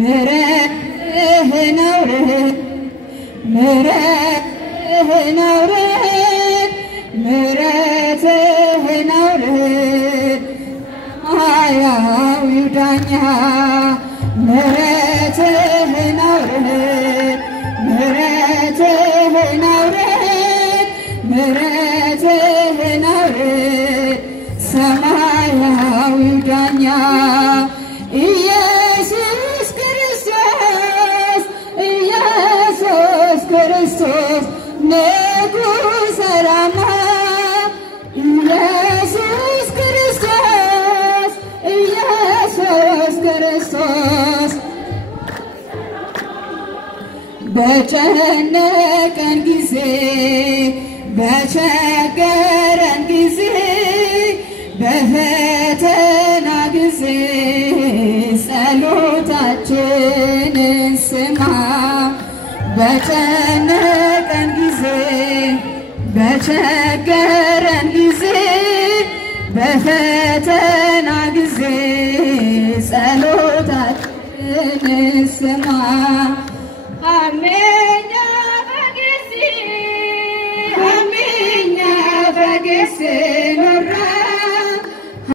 ምሕረትህን አውርድ ምሕረትህን አውርድ ምሕረትህን አውርድ ሰማያዊው ዳኛ ምሕረትህን አውርድ ምሕረትህን አውርድ ምሕረትህን አውርድ ሰማያዊው ዳኛ ኢየሱስ ክርስቶስ ኢየሱስ ክርስቶስ ንጉሠ ራማ ኢየሱስ ክርስቶስ ኢየሱስ ክርስቶስ በጨነቀን ጊዜ በቸገረን ጊዜ በፈተና ጊዜ ጸሎታችንን ስማ በጨነቀን ጊዜ በቸገረን ጊዜ በፈተና ጊዜ ጸሎታችንን ስማ አሜን